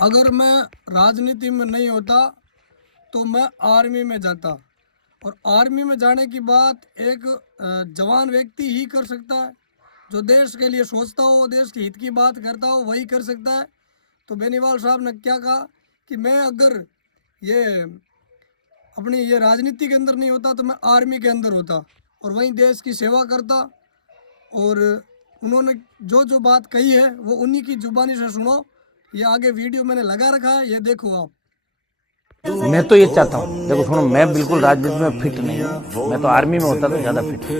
अगर मैं राजनीति में नहीं होता तो मैं आर्मी में जाता, और आर्मी में जाने की बात एक जवान व्यक्ति ही कर सकता है। जो देश के लिए सोचता हो, देश के हित की बात करता हो, वही कर सकता है। तो बेनीवाल साहब ने क्या कहा कि मैं अगर ये अपनी ये राजनीति के अंदर नहीं होता तो मैं आर्मी के अंदर होता और वहीं देश की सेवा करता। और उन्होंने जो जो बात कही है वो उन्हीं की जुबानी से सुनो। ये आगे वीडियो मैंने लगा रखा है, ये देखो आप। मैं तो ये चाहता हूँ, देखो सुनो, मैं बिल्कुल राजनीति में फिट नहीं हूँ। मैं तो आर्मी में होता तो ज्यादा फिट हूँ।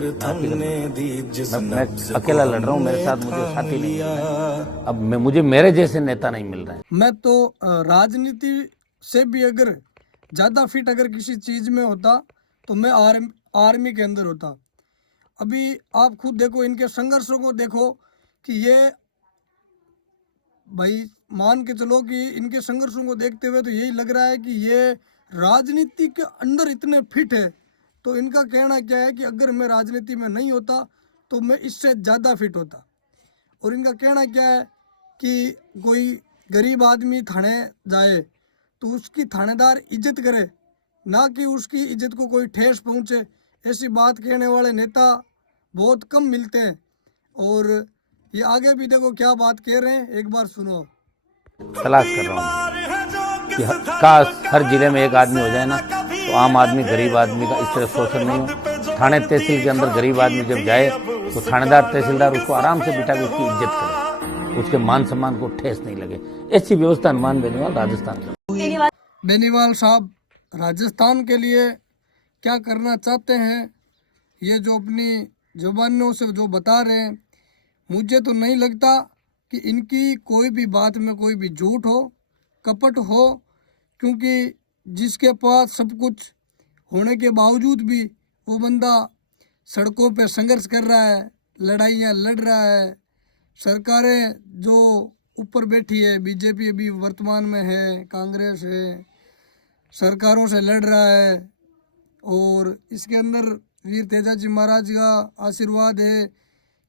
मैं अकेला लड़ रहा हूँ, मेरे साथ मुझे साथी नहीं मिल रहे। अब मुझे मेरे जैसे नेता नहीं मिल रहे हैं। मैं तो राजनीति से भी अगर ज़्यादा फिट अगर किसी चीज़ में होता तो मैं आर्मी के अंदर होता। अभी आप खुद देखो, इनके संघर्षों को देखो कि ये भाई मान के चलो कि इनके संघर्षों को देखते हुए तो यही लग रहा है कि ये राजनीति के अंदर इतने फिट है। तो इनका कहना क्या है कि अगर मैं राजनीति में नहीं होता तो मैं इससे ज़्यादा फिट होता। और इनका कहना क्या है कि कोई गरीब आदमी थाने जाए तो उसकी थानेदार इज्जत करे, ना कि उसकी इज्जत को कोई ठेस पहुँचे। ऐसी बात कहने वाले नेता बहुत कम मिलते हैं। और ये आगे भी देखो क्या बात कह रहे हैं, एक बार सुनो। तलाश कर रहा हूँ कि काश हर जिले में एक आदमी हो जाए ना, तो आम आदमी गरीब आदमी का इस तरह शोषण नहीं हो। थाने तहसील के अंदर गरीब आदमी जब जाए तो थानेदार तहसीलदार उसको आराम से बिठा के उसकी इज्जत करे, उसके मान सम्मान को ठेस नहीं लगे। ऐसी व्यवस्था हनुमान बेनीवाल राजस्थान का। बेनीवाल साहब राजस्थान के लिए क्या करना चाहते हैं, ये जो अपनी जुबानों से जो बता रहे हैं, मुझे तो नहीं लगता कि इनकी कोई भी बात में कोई भी झूठ हो, कपट हो। क्योंकि जिसके पास सब कुछ होने के बावजूद भी वो बंदा सड़कों पे संघर्ष कर रहा है, लड़ाइयाँ लड़ रहा है। सरकारें जो ऊपर बैठी है, बीजेपी अभी वर्तमान में है, कांग्रेस है, सरकारों से लड़ रहा है। और इसके अंदर वीर तेजाजी महाराज का आशीर्वाद है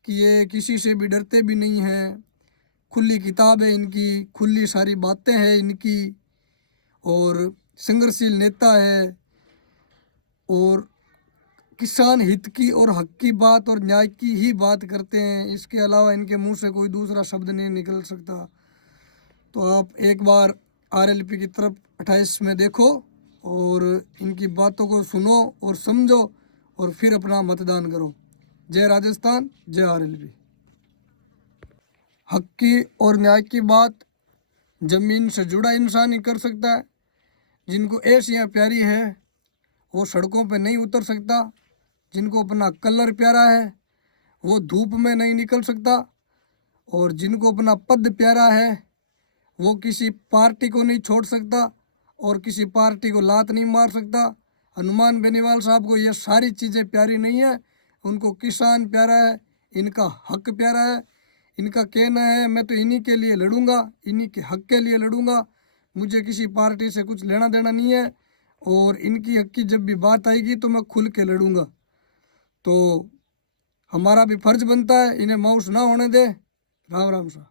कि ये किसी से भी डरते भी नहीं हैं। खुली किताब है इनकी, खुली सारी बातें हैं इनकी, और संघर्षशील नेता है। और किसान हित की और हक की बात और न्याय की ही बात करते हैं। इसके अलावा इनके मुंह से कोई दूसरा शब्द नहीं निकल सकता। तो आप एक बार आरएलपी की तरफ 28 में देखो और इनकी बातों को सुनो और समझो और फिर अपना मतदान करो। जय राजस्थान, जय आरएलपी। हक की और न्याय की बात ज़मीन से जुड़ा इंसान ही कर सकता है। जिनको ऐसियाँ प्यारी है वो सड़कों पे नहीं उतर सकता। जिनको अपना कलर प्यारा है वो धूप में नहीं निकल सकता। और जिनको अपना पद प्यारा है वो किसी पार्टी को नहीं छोड़ सकता और किसी पार्टी को लात नहीं मार सकता। हनुमान बेनीवाल साहब को ये सारी चीज़ें प्यारी नहीं है। उनको किसान प्यारा है, इनका हक प्यारा है। इनका कहना है मैं तो इन्हीं के लिए लड़ूंगा, इन्हीं के हक के लिए लड़ूंगा, मुझे किसी पार्टी से कुछ लेना देना नहीं है। और इनकी हक की जब भी बात आएगी तो मैं खुल के लड़ूंगा। तो हमारा भी फर्ज बनता है इन्हें मायूस ना होने दे। राम राम साहब।